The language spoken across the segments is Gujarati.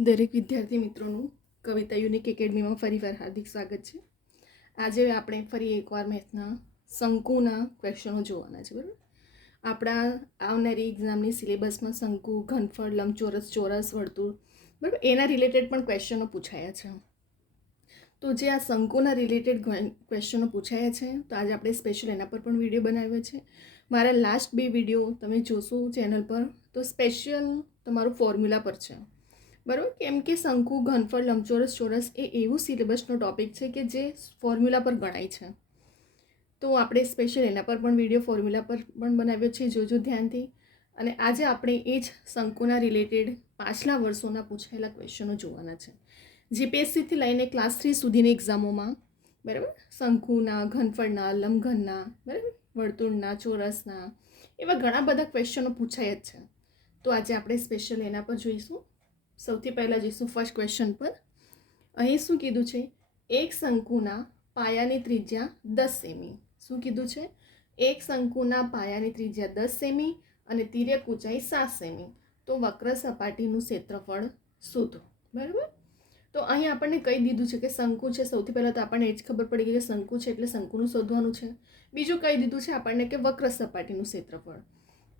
દરેક વિદ્યાર્થી મિત્રોનું કવિતા યુનિક એકેડમીમાં ફરીવાર હાર્દિક સ્વાગત છે. આજે આપણે ફરી એકવાર મેથના શંકુના ક્વેશ્ચનો જોવાના છે. બરાબર, આપણા આવનારી એક્ઝામની સિલેબસમાં શંકુ, ઘનફળ, લંબચોરસ, ચોરસ, વર્તુળ, બરાબર, એના રિલેટેડ પણ ક્વેશ્ચનો પૂછાયા છે. તો જે આ શંકુના રિલેટેડ ક્વેશ્ચનો પૂછાયા છે, તો આજે આપણે સ્પેશિયલ એના પર પણ વિડીયો બનાવ્યો છે. મારા લાસ્ટ 2 વિડીયો તમે જોશો ચેનલ પર, તો સ્પેશિયલ તમારું ફોર્મ્યુલા પર છે. બરાબર, કેમ કે શંકુ, ઘનફળ, લંબચોરસ, ચોરસ એ એવું સિલેબસનો ટોપિક છે કે જે ફોર્મ્યુલા પર ગણાય છે. તો આપણે સ્પેશિયલ એના પર પણ વિડીયો ફોર્મ્યુલા પર પણ બનાવ્યો છે, જોજો ધ્યાનથી. અને આજે આપણે એ જ શંકુના રિલેટેડ પાછલા વર્ષોના પૂછાયેલા ક્વેશ્ચનો જોવાના છે. જીપીએસસીથી લઈને ક્લાસ 3 સુધીની એક્ઝામોમાં, બરાબર, શંકુના, ઘનફળના, લંબઘનના, બરાબર, વર્તુળના, ચોરસના, એવા ઘણા બધા ક્વેશ્ચનો પૂછાય જ છે. તો આજે આપણે સ્પેશિયલ એના પર જોઈશું. સૌથી પહેલાં જઈશું ફર્સ્ટ ક્વેશ્ચન પર. અહીં શું કીધું છે? એક શંકુના પાયાની ત્રિજ્યા 10 સેમી. શું કીધું છે? એક શંકુના પાયાની ત્રિજ્યા 10 સેમી અને તિર્યક ઊંચાઈ 7 સેમી. તો વક્ર સપાટીનું ક્ષેત્રફળ શોધો. બરાબર, તો અહીં આપણને કહી દીધું છે કે શંકુ છે. સૌથી પહેલાં તો આપણને એ જ ખબર પડી ગઈ કે શંકુ છે એટલે શંકુનું શોધવાનું છે. બીજું કહી દીધું છે આપણને કે વક્ર સપાટીનું ક્ષેત્રફળ.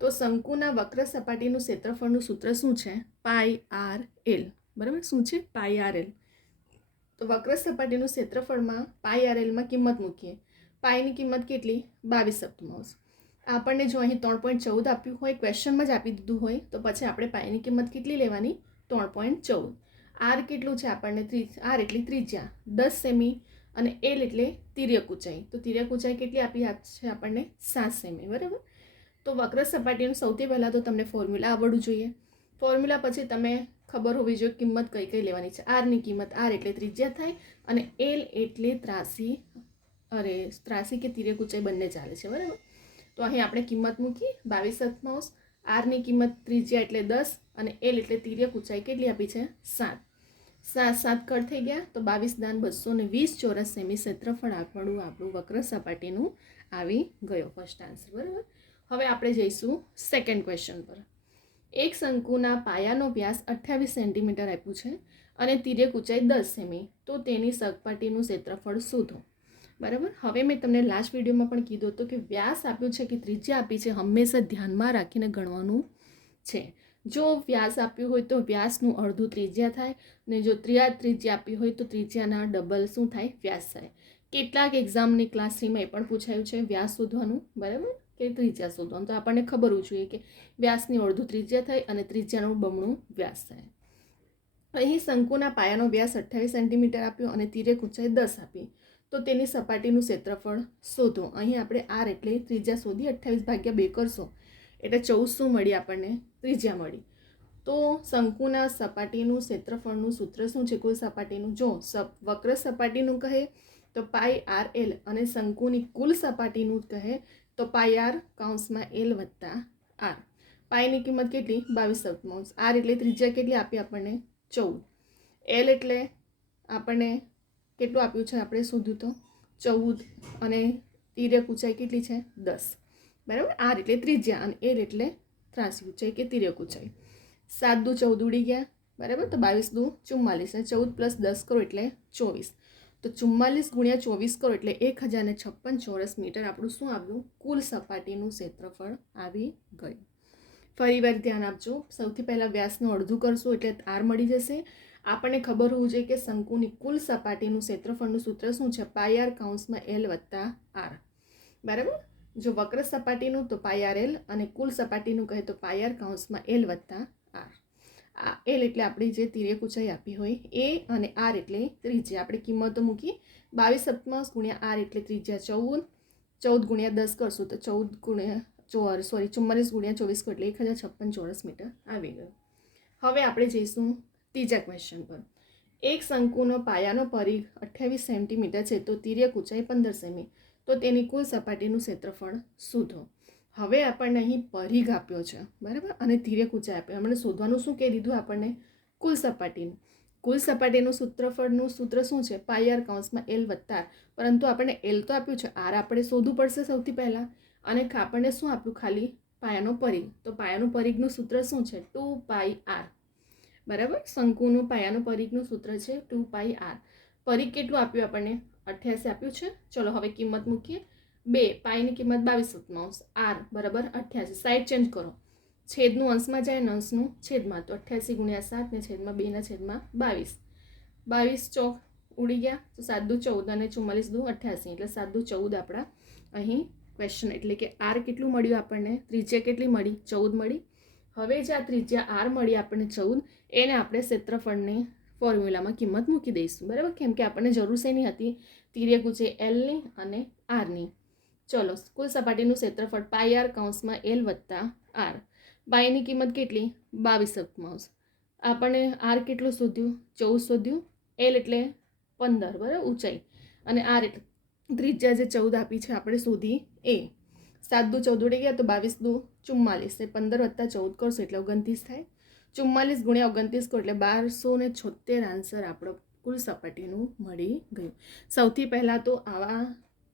તો શંકુના વક્ર સપાટીનું ક્ષેત્રફળનું સૂત્ર શું છે? પાઈ આર એલ. બરાબર, શું છે? પાઈ આર એલ. તો વક્ર સપાટીનું ક્ષેત્રફળમાં પાઈ આર એલમાં કિંમત મૂકીએ. પાઈની કિંમત કેટલી? 22/7. આપણને જો અહીં 3.14 આપ્યું હોય, ક્વેશ્ચનમાં જ આપી દીધું હોય, તો પછી આપણે પાઈની કિંમત કેટલી લેવાની? 3.14. આર કેટલું છે આપણને? આર એટલે ત્રિજ્યા 10 સેમી અને એલ એટલે તિર્યક ઊંચાઈ. તો તિર્યક ઊંચાઈ કેટલી આપી છે આપણને? 7 સેમી. બરાબર, તો વક્ર સપાટીનું સૌથી પહેલાં તો તમને ફોર્મ્યુલા આવડવું જોઈએ. ફોર્મ્યુલા પછી તમે ખબર હોવી જોઈએ કિંમત કઈ કઈ લેવાની છે. આરની કિંમત, આર એટલે ત્રિજ્યા થાય અને એલ એટલે ત્રાસી કે તિર્યક ઊંચાઈ બંને ચાલે છે. બરાબર, તો અહીં આપણે કિંમત મૂકી 22/7. આરની કિંમત ત્રિજ્યા એટલે 10 અને એલ એટલે તિર્યક ઊંચાઈ કેટલી આપી છે? 7. 7 કટ થઈ ગયા, તો 22 × 10 = 220 ચોરસ સેમી ક્ષેત્રફળ આપણું વક્ર સપાટીનું આવી ગયો ફર્સ્ટ આન્સર. બરાબર, હવે આપણે જઈશું સેકન્ડ ક્વેશ્ચન પર. એક શંકુના પાયાનો વ્યાસ 28 સેન્ટીમીટર આપ્યું છે અને તિર્યક ઊંચાઈ 10 સેમી. તો તેની સપાટીનું ક્ષેત્રફળ શોધો. બરાબર, હવે મેં તમને લાસ્ટ વિડીયોમાં પણ કીધું હતું કે વ્યાસ આપ્યું છે કે ત્રિજ્યા આપી છે, હંમેશા ધ્યાનમાં રાખીને ગણવાનું છે. જો વ્યાસ આપ્યું હોય તો વ્યાસનું અડધું ત્રિજ્યા થાય, અને જો ત્રિજ્યા આપી હોય તો ત્રિજ્યાના ડબલ શું થાય? વ્યાસ થાય. કેટલાક એક્ઝામની ક્લાસ 3માં એ પણ પૂછાયું છે વ્યાસ શોધવાનું. બરાબર, કે ત્રિજ્યા શોધવાનું. તો આપણને ખબર હોવી જોઈએ કે વ્યાસની અડધું ત્રિજ્યા થાય અને ત્રિજ્યાનું બમણું વ્યાસ થાય. અહીં શંકુના પાયાનો વ્યાસ 28 સેન્ટીમીટર આપ્યો અને તિર્યક ઊંચાઈ 10 આપી. તો તેની સપાટીનું ક્ષેત્રફળ શોધો. અહીં આપણે આર એટલે ત્રિજ્યા શોધી 28/2 કરશો એટલે 14 શું મળી આપણને? ત્રિજ્યા મળી. તો શંકુના સપાટીનું ક્ષેત્રફળનું સૂત્ર શું છે? કુલ સપાટીનું. જો વક્ર સપાટીનું કહે તો પાઈ આર એલ અને શંકુની કુલ સપાટીનું કહે તો પાઈ આર (એલ + આર). પાઈની કિંમત કેટલી? 22/7. આર એટલે ત્રિજ્યા કેટલી આપી આપણને? 14. એલ એટલે આપણને કેટલું આપ્યું છે? આપણે શોધ્યું તો 14 અને તિર્યક ઊંચાઈ કેટલી છે? 10. બરાબર, આર એટલે ત્રિજ્યા અને એલ એટલે ત્રાસી ઊંચાઈ કે તિર્યક ઊંચાઈ. 7 દુ 14 ઉડી ગયા. બરાબર, તો 22 દુ 44 અને 14 + 10 કરો એટલે 24. તો 44 × 24 કરો એટલે 1056 ચોરસ મીટર આપણું શું આવ્યું? કુલ સપાટીનું ક્ષેત્રફળ આવી ગયું. ફરીવાર ધ્યાન આપજો. સૌથી પહેલાં વ્યાસનું અડધું કરશું એટલે આર મળી જશે. આપણને ખબર હોવું જોઈએ કે શંકુની કુલ સપાટીનું ક્ષેત્રફળનું સૂત્ર શું છે? પાઈ આર (એલ + આર). બરાબર, જો વક્ર સપાટીનું તો પાઈ આર એલ અને કુલ સપાટીનું કહે તો પાઈ આર (એલ + આર). આ એલ એટલે આપણી જે તિર્યક ઊંચાઈ આપી હોય એ, અને આર એટલે ત્રિજ્યા. આપણે કિંમતો મૂકી 22/7 × આર એટલે ત્રિજ્યા 14. 14 × 10 કરશું તો 44 × 24 એટલે 1056 ચોરસ મીટર આવી ગયું. હવે આપણે જઈશું ત્રીજા ક્વેશ્ચન પર. એક શંકુનો પાયાનો પરિઘ 28 સેન્ટીમીટર છે તો તિર્યક ઊંચાઈ 15 સેમી. તો તેની કુલ સપાટીનું ક્ષેત્રફળ શોધો. હવે આપણને અહીં પરિઘ આપ્યો છે. બરાબર, અને તિર્યક ઊંચાઈ આપ્યો. આપણે શોધવાનું શું કહી દીધું આપણને? કુલ સપાટીનું. કુલ સપાટીનું ક્ષેત્રફળનું સૂત્ર શું છે? પાઈ આર (એલ + આર). પરંતુ આપણને એલ તો આપ્યું છે, આર આપણે શોધવું પડશે સૌથી પહેલાં. અને આપણને શું આપ્યું? ખાલી પાયાનો પરિઘ. તો પાયાનું પરિઘનું સૂત્ર શું છે? 2 પાઈ આર. બરાબર. શંકુનું પાયાનું પરિઘનું સૂત્ર છે 2πr. પરિઘ કેટલું આપ્યું આપણને? 88 આપ્યું છે. ચલો હવે કિંમત મૂકીએ. 2 પાઈની કિંમત 22/7 r બરાબર 88. સાઈડ ચેન્જ કરો, છેદનું અંશમાં જાય ને અંશનું છેદમાં, તો 88 × 7 ને છેદમાં 2/22. 22 ચોક ઉડી ગયા, તો 7 દુ 14 અને 44 દુ 88, એટલે 7 દુ 14 આપણા અહીં ક્વેશ્ચન. એટલે કે આર કેટલું મળ્યું આપણને? ત્રિજ્યા કેટલી મળી? 14 મળી. હવે જે આ ત્રિજ્યા આર મળી આપણને 14, એને આપણે ક્ષેત્રફળની ફોર્મ્યુલામાં કિંમત મૂકી દઈશું. બરાબર, કેમ કે આપણને જરૂર શેની હતી? તિર્યક ઊંચાઈ એલની અને આરની. ચલો, કુલ સપાટીનું ક્ષેત્રફળ πr કૌંસમાં એલ વત્તા આર. પાઈની કિંમત કેટલી? 22/7. આપણને આર કેટલું શોધ્યું? 14 શોધ્યું. એલ એટલે 15 બરાબર ઊંચાઈ, અને આર એટલે ત્રિજ્યા જે 14 આપી છે આપણે શોધી એ. 7 દુ 14 ઉડી ગયા, તો 22 દુ 44, 15 વત્તા 14 કરશો એટલે 29 થાય. 44 × 29 કરો એટલે 1276 આન્સર આપણો કુલ સપાટીનું મળી ગયું. સૌથી પહેલાં તો આવા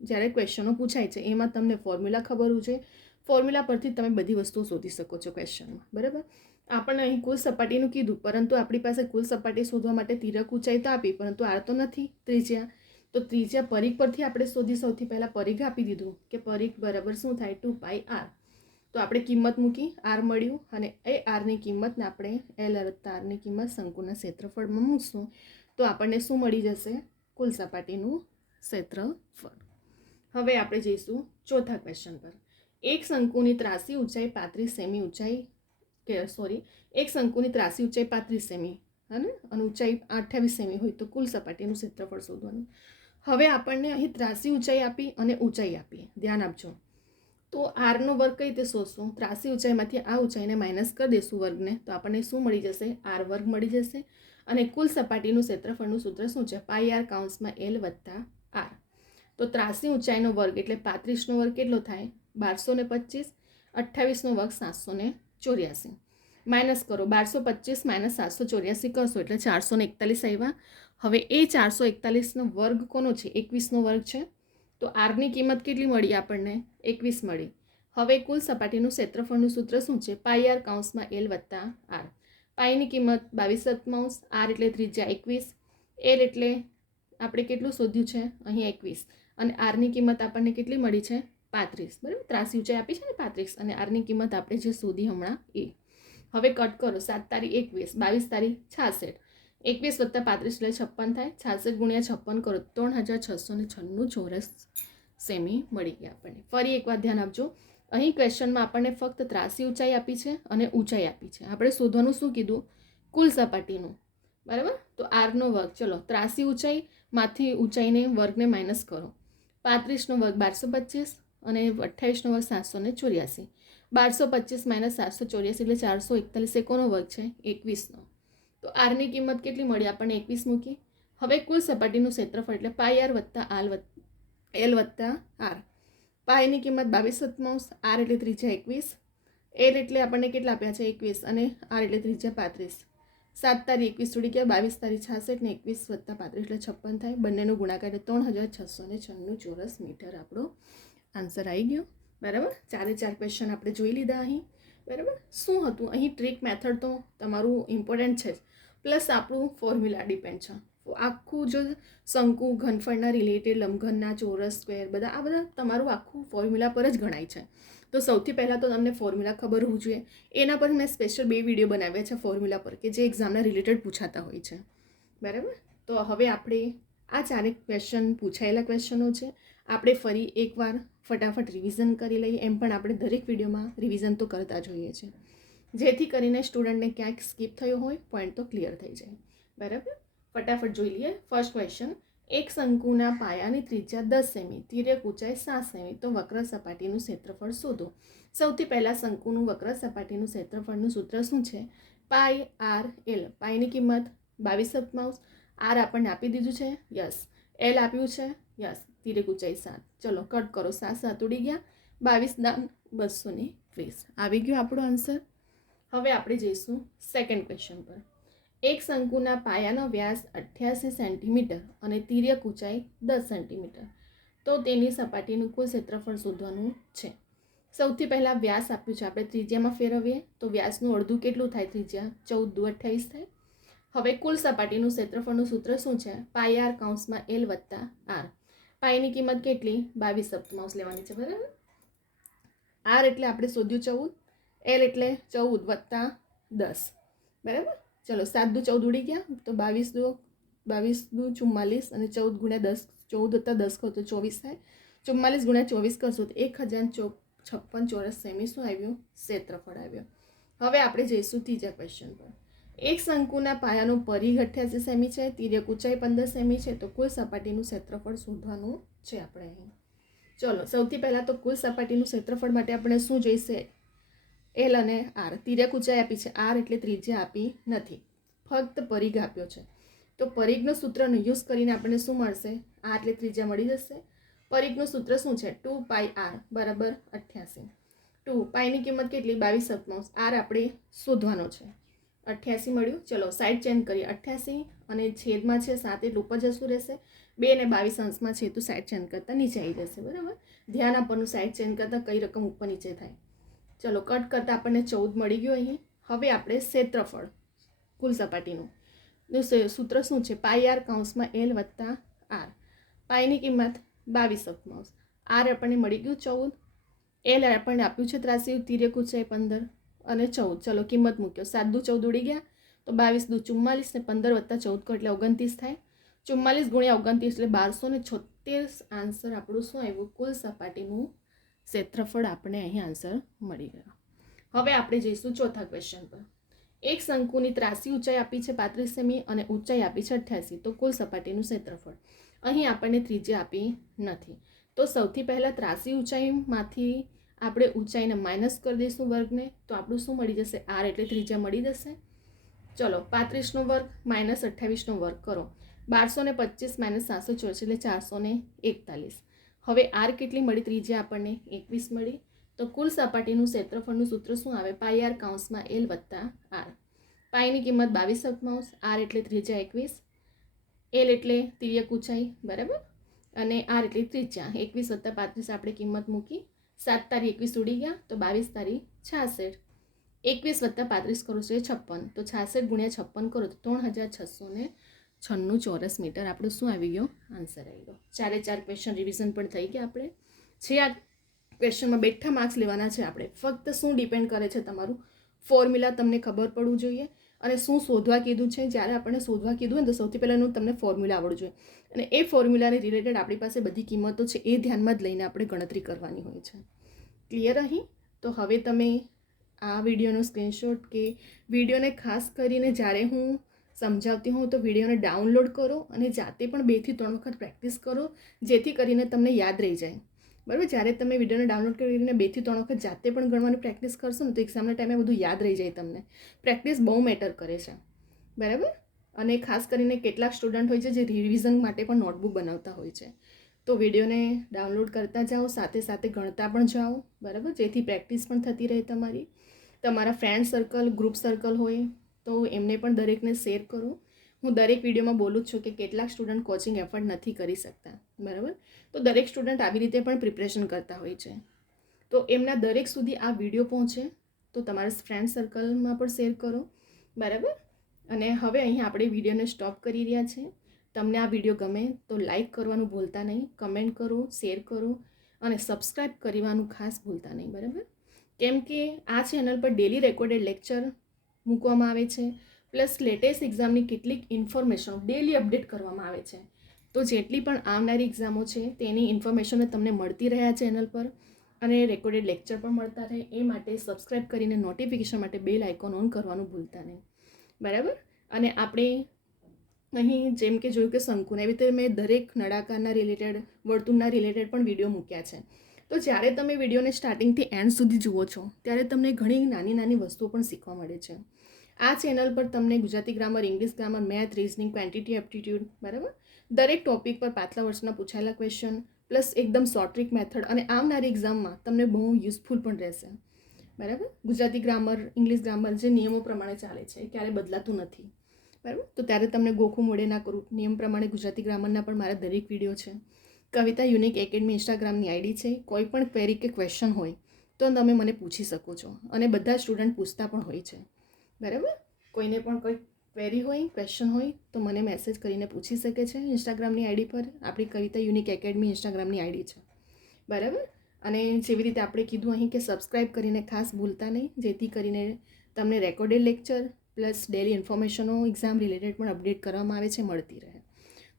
જ્યારે ક્વેશ્ચનો પૂછાય છે એમાં તમને ફોર્મ્યુલા ખબર હોવું જોઈએ. ફોર્મ્યુલા પરથી તમે બધી વસ્તુઓ શોધી શકો છો ક્વેશ્ચનમાં. બરાબર, આપણને અહીં કુલ સપાટીનું કીધું, પરંતુ આપણી પાસે કુલ સપાટી શોધવા માટે તિર્યક ઊંચાઈ તો આપી, પરંતુ આર તો નથી ત્રિજ્યા. તો ત્રિજ્યા પરિઘ પરથી આપણે શોધી. સૌથી પહેલાં પરિઘ આપી દીધું કે પરિઘ બરાબર શું થાય? 2πr. તો આપણે કિંમત મૂકી, આર મળ્યું, અને એ આરની કિંમતને આપણે એલ વત્તા આરની કિંમત શંકુના ક્ષેત્રફળમાં મૂકશું, તો આપણને શું મળી જશે? કુલ સપાટીનું ક્ષેત્રફળ. હવે આપણે જઈશું ચોથા ક્વેશ્ચન પર. એક શંકુની ત્રાસી ઊંચાઈ 35 સેમી એક શંકુની ત્રાસી ઊંચાઈ 35 સેમી અને ઊંચાઈ 28 સેમી હોય તો કુલ સપાટીનું ક્ષેત્રફળ શોધવાનું. હવે આપણને અહીં ત્રાસી ઊંચાઈ આપી અને ઊંચાઈ આપી, ધ્યાન આપજો. તો આરનો વર્ગ કઈ રીતે શોધશું? ત્રાસી ઊંચાઈમાંથી આ ઊંચાઈને માઇનસ કરી દઈશું વર્ગને, તો આપણને શું મળી જશે? આર વર્ગ મળી જશે. અને કુલ સપાટીનું ક્ષેત્રફળનું સૂત્ર શું છે? πr કૌંસમાં એલ વત્તા આર. તો ત્રાસી ઊંચાઈનો વર્ગ એટલે 35નો વર્ગ કેટલો થાય? 1225. 28નો વર્ગ 784. માઇનસ કરો, 1225 - 784 કરશો એટલે 441 આવ્યા. હવે એ 441નો વર્ગ કોનો છે? 21નો વર્ગ છે. તો આરની કિંમત કેટલી મળી આપણને? 21 મળી. હવે કુલ સપાટીનું ક્ષેત્રફળનું સૂત્ર શું છે? πr કૌંસમાં એલ વત્તા આર. પાઈની કિંમત 22/7, આર એટલે ત્રિજ્યા 21, એલ એટલે આપણે કેટલું શોધ્યું છે? અહીં 21, અને આરની કિંમત આપણને કેટલી મળી છે? 35. બરાબર, ત્રાસી ઊંચાઈ આપી છે ને 35, અને આરની કિંમત આપણે જે શોધી હમણાં એ. હવે કટ કરો, 7 તારી 21, 22 તારી 66, 21 + 35 એટલે 56 થાય. 66 × 56 કરો, 3696 ચોરસ સેમી મળી ગયા આપણને. ફરી એકવાર ધ્યાન આપજો, અહીં ક્વેશ્ચનમાં આપણને ફક્ત ત્રાસી ઊંચાઈ આપી છે અને ઊંચાઈ આપી છે. આપણે શોધવાનું શું કીધું? કુલ સપાટીનું. બરાબર, તો આરનો વર્ગ. ચલો, ત્રાસી ઊંચાઈમાંથી ઊંચાઈને વર્ગને માઇનસ કરો. 35નો વર્ગ 1225 અને 28નો વર્ગ 784. 1225 - 784 એટલે 441. કોનો વર્ગ છે? 21નો. તો આરની કિંમત કેટલી મળી આપણને? 21 મૂકી. હવે કુલ સપાટીનું ક્ષેત્રફળ એટલે πr વત્તા એલ વત્તા આર. પાઈની કિંમત 22/7, આર એટલે ત્રિજ્યા 21, એલ એટલે આપણને કેટલા આપ્યા છે? 21, અને આર એટલે ત્રિજ્યા 35. 7 તારી 21 ઉડી ગયા, 22 તારી 66 ને 21 + 35 એટલે 56 થાય. બંનેનો ગુણાકાર એટલે 3696 ચોરસ મીટર આપણો આન્સર આવી ગયો. બરાબર, 4 ક્વેશ્ચન આપણે જોઈ લીધા અહીં. બરાબર, શું હતું અહીં? ટ્રીક મેથડ તો તમારું ઇમ્પોર્ટન્ટ છે જ, પ્લસ આપણું ફોર્મ્યુલા ડિપેન્ડ છે. આખું જો શંકુ, ઘનફળના રિલેટેડ, લંબઘનના, ચોરસ, સ્ક્વેર, બધા આ બધા તમારું આખું ફોર્મ્યુલા પર જ ગણાય છે. તો સૌથી પહેલાં તો તમને ફોર્મ્યુલા ખબર હોવું જોઈએ. એના પર મેં સ્પેશિયલ 2 વિડીયો બનાવ્યા છે ફોર્મ્યુલા પર, કે જે એક્ઝામના રિલેટેડ પૂછાતા હોય છે. બરાબર, તો હવે આપણે આ 4 ક્વેશ્ચન પૂછાયેલા ક્વેશ્ચનો છે, આપણે ફરી એકવાર ફટાફટ રિવિઝન કરી લઈએ. એમ પણ આપણે દરેક વિડીયોમાં રિવિઝન તો કરતા જોઈએ છે, જેથી કરીને સ્ટુડન્ટને ક્યાંક સ્કીપ થયો હોય પોઈન્ટ તો ક્લિયર થઈ જાય. બરાબર, ફટાફટ જોઈ લઈએ. ફર્સ્ટ ક્વેશ્ચન, એક શંકુના પાયાની ત્રિજ્યા 10 સેમી, તિર્યક ઊંચાઈ 7 સેમી, તો વક્ર સપાટીનું ક્ષેત્રફળ શોધો. સૌથી પહેલાં શંકુનું વક્ર સપાટીનું ક્ષેત્રફળનું સૂત્ર શું છે? πr/l. પાઈની કિંમત 22/7, આર આપણને આપી દીધું છે, યસ. એલ આપ્યું છે, યસ. તિર્યક ઊંચાઈ 7. ચલો, કટ કરો, 7 ઉડી ગયા, 22 × 220 આવી ગયો આપણો આન્સર. હવે આપણે જઈશું સેકન્ડ ક્વેશ્ચન પર. એક શંકુના પાયાનો વ્યાસ 88 સેન્ટીમીટર અને તિર્યક ઊંચાઈ 10 સેન્ટીમીટર, તો તેની સપાટીનું કુલ ક્ષેત્રફળ શોધવાનું છે. સૌથી પહેલાં વ્યાસ આપ્યું છે, આપણે ત્રિજ્યામાં ફેરવીએ તો વ્યાસનું અડધું કેટલું થાય? ત્રિજ્યા 14 દુ 28 થાય. હવે કુલ સપાટીનું ક્ષેત્રફળનું સૂત્ર શું છે? પાઈ આર કૌંસમાં એલ વત્તા આર. પાઈની કિંમત કેટલી? 22/7 લેવાની છે, બરાબર. આર એટલે આપણે શોધ્યું 14, એલ એટલે 14 વત્તા 10, બરાબર. ચલો 7 દુ 14 ઉડી ગયા, તો 22 દુ 44 અને 14 ગુણ્યા 10, 14 વત્તા 10 કરો તો 24 થાય. 44 ગુણ્યા 24 કરશો તો 1056 ચોરસ સેમી શું આવ્યું? ક્ષેત્રફળ આવ્યું. હવે આપણે જઈશું ત્રીજા ક્વેશ્ચન પર. એક શંકુના પાયાનું પરિઘ 88 સેમી છે, તિર્યક ઊંચાઈ 15 સેમી છે, તો કુલ સપાટીનું ક્ષેત્રફળ શોધવાનું છે આપણે અહીં. ચલો સૌથી પહેલાં તો કુલ સપાટીનું ક્ષેત્રફળ માટે આપણે શું જોઈશે? એલ અને આર. તિર્યક ઊંચાઈ આપી છે, આર એટલે ત્રિજ્યા આપી નથી, ફક્ત પરિઘ આપ્યો છે. તો પરિઘનો સૂત્રનો યુઝ કરીને આપણને શું મળશે? આર એટલે ત્રિજ્યા મળી જશે. પરિઘનું સૂત્ર શું છે? 2 પાઈ આર બરાબર 88. 2 પાઈની કિંમત કેટલી? 22/7. આર આપણે શોધવાનો છે. 88 મળ્યું. ચલો સાઈડ ચેન્જ કરીએ. 88 અને છેદમાં છે 7 એટલે ઉપર જશું રહેશે. 2 ને 22 અંશમાં છે તો સાઈડ ચેન્જ કરતાં નીચે આવી જશે, બરાબર. ધ્યાન આપવાનું સાઈડ ચેન્જ કરતાં કઈ રકમ ઉપર નીચે થાય. ચલો કટ કરતાં આપણને 14 મળી ગયું અહીં. હવે આપણે ક્ષેત્રફળ કુલ સપાટીનું સૂત્ર શું છે? પાઈ આર કૌંસમાં એલ વત્તા આર. પાઈની કિંમત 22/7. આર આપણને મળી ગયું 14, એલ આપણને આપ્યું છે 83, તિર્યક ઊંચાઈ 15 અને 14. ચલો કિંમત મૂક્યો. 7 દુ 14 ઉડી ગયા, તો 22 દુ 44 ને 15 વત્તા 14 કરો એટલે 29 થાય. 44 ગુણ્યા 29 એટલે 1276. આન્સર આપણું શું આવ્યું? કુલ સપાટીનું ક્ષેત્રફળ આપણે અહીં આન્સર મળી ગયો. હવે આપણે જઈશું ચોથા ક્વેશ્ચન પર. એક શંકુની ત્રાસી ઊંચાઈ આપી છે 35 સેમી અને ઊંચાઈ આપી છે 88, તો કુલ સપાટીનું ક્ષેત્રફળ. અહીં આપણને ત્રિજ્યા આપી નથી, તો સૌથી પહેલાં ત્રાસી ઊંચાઈમાંથી આપણે ઊંચાઈને માઇનસ કરી દઈશું વર્ગને, તો આપણું શું મળી જશે? આર એટલે ત્રિજ્યા મળી જશે. ચલો 35નો વર્ગ માઇનસ 28નો વર્ગ કરો, 1225 - 784 એટલે 441. હવે આર કેટલી મળી? ત્રિજ્યા આપણને 21 મળી. તો કુલ સપાટીનું ક્ષેત્રફળનું સૂત્ર શું આવે? પાઈ આર કૌંસમાં એલ વત્તા આર. પાઈની કિંમત 22/7, આર એટલે ત્રિજ્યા 21, એલ એટલે તિર્યક ઊંચાઈ, બરાબર, અને આર એટલે ત્રિજ્યા. 21 વત્તા 35 આપણે કિંમત મૂકી. 7 તારી 21 ઉડી ગયા, તો 22 તારી 66. 21 વત્તા 35 કરો છો એ 56, તો 66 ગુણ્યા 56 કરો તો 3696 ચોરસ મીટર આપણું શું આવી ગયો? આન્સર આવી ગયો. 4 ક્વેશ્ચન રિવિઝન પણ થઈ ગયા આપણે. જે આ ક્વેશ્ચનમાં બેઠા માર્ક્સ લેવાના છે આપણે, ફક્ત શું ડિપેન્ડ કરે છે? તમારું ફોર્મ્યુલા તમને ખબર પડવું જોઈએ અને શું શોધવા કીધું છે. જ્યારે આપણે શોધવા કીધું ને તો સૌથી પહેલાંનું તમને ફોર્મ્યુલા આવડવું જોઈએ અને એ ફોર્મ્યુલાને રિલેટેડ આપણી પાસે બધી કિંમતો છે એ ધ્યાનમાં જ લઈને આપણે ગણતરી કરવાની હોય છે. ક્લિયર અહીં? તો હવે તમે આ વિડીયોનો સ્ક્રીનશોટ કે વિડીયોને ખાસ કરીને જ્યારે હું સમજાવતી હોઉં તો વિડીયોને ડાઉનલોડ કરો અને જાતે પણ 2 થી 3 વખત પ્રેક્ટિસ કરો, જેથી કરીને તમને યાદ રહી જાય, બરાબર. જ્યારે તમે વિડીયોને ડાઉનલોડ કરીને 2 થી 3 વખત જાતે પણ ગણવાની પ્રેક્ટિસ કરશો ને તો એક્ઝામના ટાઈમે બધું યાદ રહી જાય તમને. પ્રેક્ટિસ બહુ મેટર કરે છે, બરાબર. અને ખાસ કરીને કેટલાક સ્ટુડન્ટ હોય છે જે રિવિઝન માટે પણ નોટબુક બનાવતા હોય છે, તો વિડીયોને ડાઉનલોડ કરતા જાઓ, સાથે સાથે ગણતા પણ જાઓ, બરાબર, જેથી પ્રેક્ટિસ પણ થતી રહે તમારી. તમારા ફ્રેન્ડ સર્કલ, ગ્રુપ સર્કલ હોય તો એમને પણ દરેકને શેર કરો. હું દરેક વિડીયોમાં બોલું જ છું કે કેટલાક સ્ટુડન્ટ કોચિંગ એફર્ટ નથી કરી શકતા, બરાબર. તો દરેક સ્ટુડન્ટ આવી રીતે પણ પ્રિપરેશન કરતા હોય છે, તો એમના દરેક સુધી આ વિડીયો પહોંચે તો તમારા ફ્રેન્ડ સર્કલમાં પણ શેર કરો, બરાબર. અને હવે અહીં આપણે વિડીયોને સ્ટોપ કરી રહ્યા છે. તમને આ વિડીયો ગમે તો લાઈક કરવાનું ભૂલતા નહીં, કમેન્ટ કરો, શેર કરો અને સબસ્ક્રાઈબ કરવાનું ખાસ ભૂલતા નહીં, બરાબર. કેમ કે આ ચેનલ પર ડેલી રેકોર્ડેડ લેક્ચર મૂકવામાં આવે છે, પ્લસ લેટેસ્ટ એક્ઝામની કેટલીક ઇન્ફોર્મેશનો ડેલી અપડેટ કરવામાં આવે છે. તો જેટલી પણ આવનારી એક્ઝામો છે તેની ઇન્ફોર્મેશનો તમને મળતી રહે આ ચેનલ પર અને રેકોર્ડેડ લેક્ચર પણ મળતા રહે. એ માટે સબસ્ક્રાઈબ કરીને નોટિફિકેશન માટે બેલ આઇકોન ઓન કરવાનું ભૂલતા નહીં, બરાબર. અને આપણે અહીં જેમ કે જોયું કે શંકુને, એવી રીતે મેં દરેક નળાકારના રિલેટેડ, વર્તુળના રિલેટેડ પણ વિડીયો મૂક્યા છે. તો જ્યારે તમે વિડીયોને સ્ટાર્ટિંગથી એન્ડ સુધી જુઓ છો ત્યારે તમને ઘણી નાની નાની વસ્તુઓ પણ શીખવા મળે છે. આ ચેનલ પર તમને Gujarati grammar, English grammar, math, reasoning, quantity aptitude, બરાબર, દરેક ટોપિક પર પાછલા વર્ષના પૂછાયેલા ક્વેશ્ચન પ્લસ એકદમ શોર્ટ ટ્રિક મેથડ અને આવનારી એક્ઝામમાં તમને બહુ યુઝફુલ પણ રહેશે, બરાબર. ગુજરાતી ગ્રામર, ઇંગ્લિશ ગ્રામર જે નિયમો પ્રમાણે ચાલે છે ક્યારે બદલાતું નથી, બરાબર. તો ત્યારે તમને ગોખું મોડે ના કરું. નિયમ પ્રમાણે ગુજરાતી ગ્રામરના પણ મારા દરેક વિડીયો છે. કવિતા યુનિક એકેડમી ઇન્સ્ટાગ્રામની આઈડી છે. કોઈ પણ ક્વેરી કે ક્વેશ્ચન હોય તો તમે મને પૂછી શકો છો અને બધા સ્ટુડન્ટ પૂછતા પણ હોય છે, બરાબર. કોઈને પણ કોઈ ક્વેરી હોય, ક્વેશ્ચન હોય તો મને મેસેજ કરીને પૂછી શકે છે ઇન્સ્ટાગ્રામની આઈડી પર. આપણી કવિતા યુનિક એકેડમી ઇન્સ્ટાગ્રામની આઈડી છે, બરાબર. અને જેવી રીતે આપણે કીધું અહીં કે સબસ્ક્રાઈબ કરીને ખાસ ભૂલતા નહીં, જેથી કરીને તમને રેકોર્ડેડ લેક્ચર પ્લસ ડેલી ઇન્ફોર્મેશનો એક્ઝામ રિલેટેડ પણ અપડેટ કરવામાં આવે છે, મળતી રહે.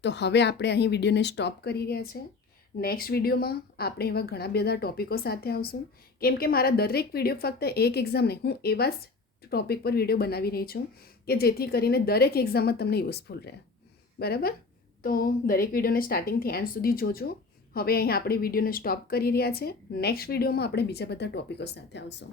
તો હવે આપણે અહીં વિડીયોને સ્ટોપ કરી રહ્યા છે. નેક્સ્ટ વિડીયોમાં આપણે એવા ઘણા બધા ટોપિકો સાથે આવશું, કેમ કે મારા દરેક વિડીયો ફક્ત એક એક્ઝામ નહીં, હું એવા જ ટોપિક પર વિડીયો બનાવી રહી છું કે જેથી કરીને દરેક એક્ઝામમાં તમને યુઝફુલ રહે, બરાબર. તો દરેક વિડીયોને સ્ટાર્ટિંગથી એન્ડ સુધી જોજો. હવે અહીં આપણે વિડીયોને સ્ટોપ કરી રહ્યા છે. નેક્સ્ટ વિડીયોમાં આપણે બીજા બધા ટોપિકો સાથે આવશું.